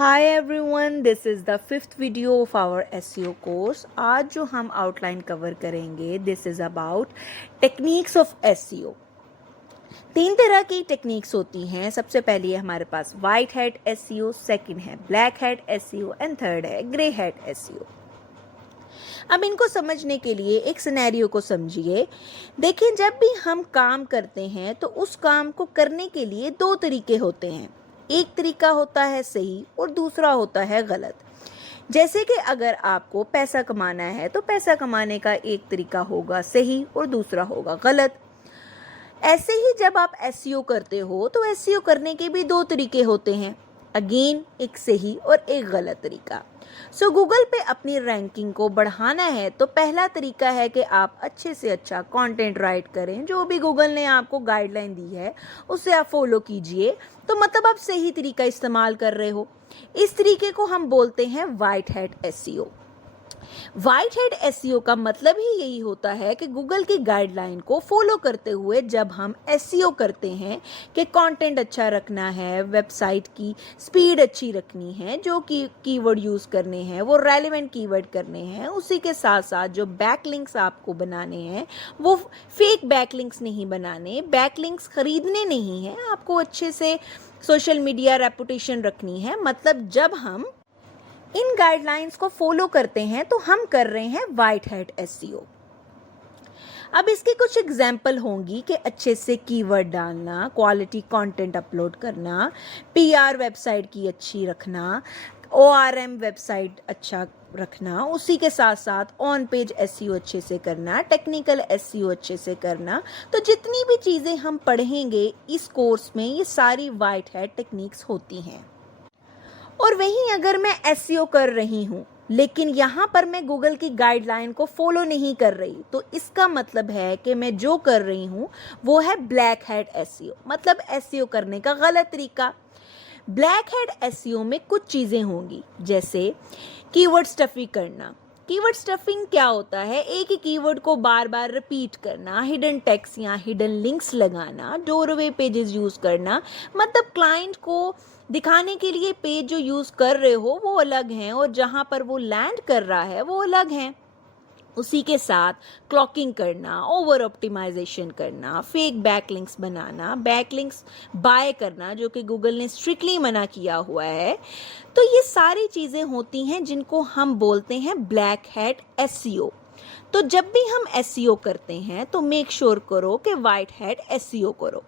Hi everyone, this is the fifth video of our SEO course. आज जो हम outline cover करेंगे this is about techniques of SEO। तीन तरह की टेक्निक्स होती हैं। सबसे पहली है हमारे पास वाइट हैट SEO, सेकंड है black hat SEO and third है ग्रे हैट SEO। अब इनको समझने के लिए एक सिनेरियो को समझिए। देखिए, जब भी हम काम करते हैं तो उस काम को करने के लिए दो तरीके होते हैं। एक तरीका होता है सही और दूसरा होता है गलत। जैसे कि अगर आपको पैसा कमाना है तो पैसा कमाने का एक तरीका होगा सही और दूसरा होगा गलत। ऐसे ही जब आप SEO करते हो तो SEO करने के भी दो तरीके होते हैं, अगेन एक सही और एक गलत तरीका। सो गूगल पे अपनी रैंकिंग को बढ़ाना है तो पहला तरीका है कि आप अच्छे से अच्छा कंटेंट राइट करें। जो भी गूगल ने आपको गाइडलाइन दी है उसे आप फॉलो कीजिए, तो मतलब आप सही तरीका इस्तेमाल कर रहे हो। इस तरीके को हम बोलते हैं white hat SEO। White hat SEO का मतलब ही यही होता है कि गूगल की गाइडलाइन को फॉलो करते हुए जब हम SEO करते हैं कि कंटेंट अच्छा रखना है, वेबसाइट की स्पीड अच्छी रखनी है, जो कीवर्ड यूज़ करने हैं वो रेलेवेंट कीवर्ड करने हैं, उसी के साथ साथ जो बैकलिंक्स आपको बनाने हैं वो फेक बैकलिंक्स नहीं बनाने, बैकलिंक्स खरीदने नहीं हैं, आपको अच्छे से सोशल मीडिया रेपुटेशन रखनी है। मतलब जब हम इन गाइडलाइंस को फॉलो करते हैं तो हम कर रहे हैं वाइट हैट SEO। अब इसकी कुछ एग्जाम्पल होंगी कि अच्छे से कीवर्ड डालना, क्वालिटी कंटेंट अपलोड करना, PR वेबसाइट की अच्छी रखना, ORM वेबसाइट अच्छा रखना, उसी के साथ साथ ऑन पेज SEO अच्छे से करना, टेक्निकल SEO अच्छे से करना। तो जितनी भी चीज़ें हम पढ़ेंगे इस कोर्स में ये सारी वाइट हैट टेक्निक्स होती हैं। और वहीं अगर मैं SEO कर रही हूँ लेकिन यहाँ पर मैं गूगल की गाइडलाइन को फॉलो नहीं कर रही, तो इसका मतलब है कि मैं जो कर रही हूँ वो है ब्लैक हैट SEO, मतलब SEO करने का गलत तरीका। ब्लैक हैट SEO में कुछ चीज़ें होंगी, जैसे कीवर्ड स्टफिंग करना। कीवर्ड स्टफिंग क्या होता है? एक ही कीवर्ड को बार बार रिपीट करना, हिडन टेक्स्ट या हिडन लिंक्स लगाना, डोरवे पेजेस यूज़ करना। मतलब क्लाइंट को दिखाने के लिए पेज जो यूज़ कर रहे हो वो अलग हैं और जहाँ पर वो लैंड कर रहा है वो अलग हैं। उसी के साथ क्लॉकिंग करना, ओवर ऑप्टिमाइजेशन करना, फेक बैकलिंक्स बनाना, बैकलिंक्स बाय करना जो कि गूगल ने स्ट्रिक्टली मना किया हुआ है। तो ये सारी चीज़ें होती हैं जिनको हम बोलते हैं ब्लैक हैट SEO। तो जब भी हम SEO करते हैं तो मेक श्योर करो कि वाइट हैट SEO करो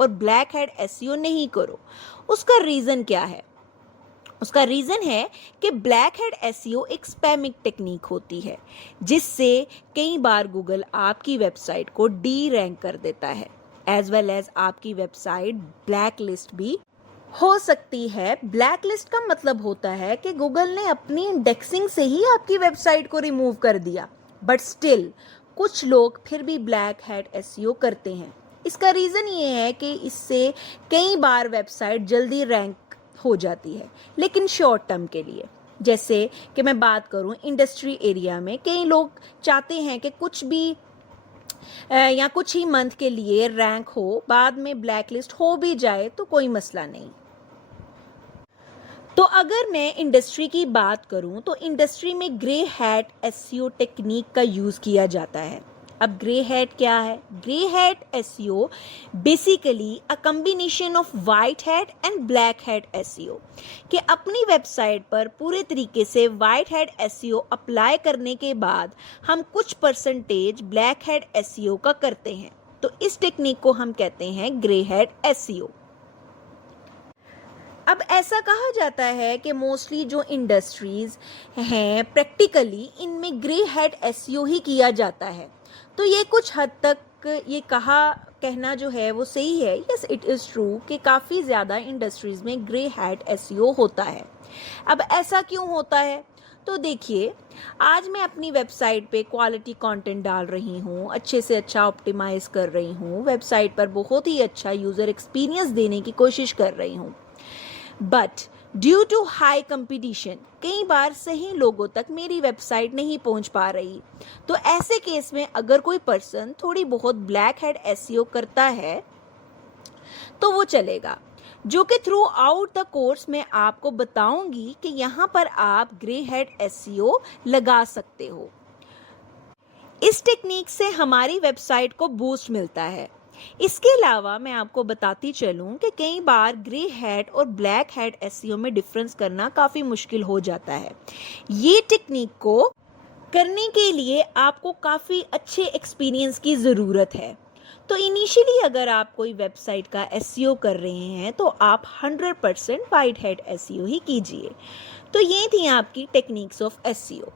और ब्लैक हैट SEO नहीं करो। उसका रीज़न क्या है? उसका रीज़न है कि ब्लैक हैट SEO एक स्पैमिंग टेक्निक होती है जिससे कई बार गूगल आपकी वेबसाइट को डी रैंक कर देता है, एज वेल एज आपकी वेबसाइट ब्लैक लिस्ट भी हो सकती है। ब्लैक लिस्ट का मतलब होता है कि गूगल ने अपनी इंडेक्सिंग से ही आपकी वेबसाइट को रिमूव कर दिया, बट स्टिल कुछ लोग फिर भी ब्लैक हैट SEO करते हैं। इसका रीज़न ये है कि इससे कई बार वेबसाइट जल्दी रैंक हो जाती है, लेकिन शॉर्ट टर्म के लिए। जैसे कि मैं बात करूं इंडस्ट्री एरिया में, कई लोग चाहते हैं कि कुछ भी या कुछ ही मंथ के लिए रैंक हो, बाद में ब्लैक लिस्ट हो भी जाए तो कोई मसला नहीं। तो अगर मैं इंडस्ट्री की बात करूं तो इंडस्ट्री में ग्रे हैट SEO टेक्निक का यूज़ किया जाता है। अब ग्रे हैट क्या है? Grey hat SEO basically a combination of white hat and black hat SEO कि अपनी वेबसाइट पर पूरे तरीके से वाइट हैट SEO अप्लाई करने के बाद हम कुछ परसेंटेज ब्लैक हैट SEO का करते हैं। तो इस टेक्निक को हम कहते हैं ग्रे हैट SEO। अब ऐसा कहा जाता है कि मोस्टली जो इंडस्ट्रीज़ हैं प्रैक्टिकली इनमें ग्रे हैट SEO ही किया जाता है। तो ये कुछ हद तक ये कहना जो है वो सही है। यस, इट इज़ ट्रू कि काफ़ी ज़्यादा इंडस्ट्रीज़ में ग्रे हैट SEO होता है। अब ऐसा क्यों होता है? तो देखिए, आज मैं अपनी वेबसाइट पे क्वालिटी कंटेंट डाल रही हूँ, अच्छे से अच्छा ऑप्टिमाइज़ कर रही हूँ, वेबसाइट पर बहुत ही अच्छा यूज़र एक्सपीरियंस देने की कोशिश कर रही हूँ, but due to high competition कई बार सही लोगों तक मेरी वेबसाइट नहीं पहुंच पा रही। तो ऐसे केस में अगर कोई पर्सन थोड़ी बहुत ब्लैक हैट SEO करता है तो वो चलेगा। जो कि थ्रू आउट द कोर्स में आपको बताऊंगी कि यहाँ पर आप ग्रे हेड एसईओ लगा सकते हो। इस टेक्निक से हमारी वेबसाइट को बूस्ट मिलता है। इसके अलावा मैं आपको बताती चलूं कि कई बार ग्रे हैट और ब्लैक हैट एसईओ में डिफरेंस करना काफ़ी मुश्किल हो जाता है। ये टेक्निक को करने के लिए आपको काफ़ी अच्छे एक्सपीरियंस की ज़रूरत है। तो इनिशियली अगर आप कोई वेबसाइट का एसईओ कर रहे हैं तो आप 100% वाइट हैट एसईओ ही कीजिए। तो ये थी आपकी टेक्निक्स ऑफ एसईओ।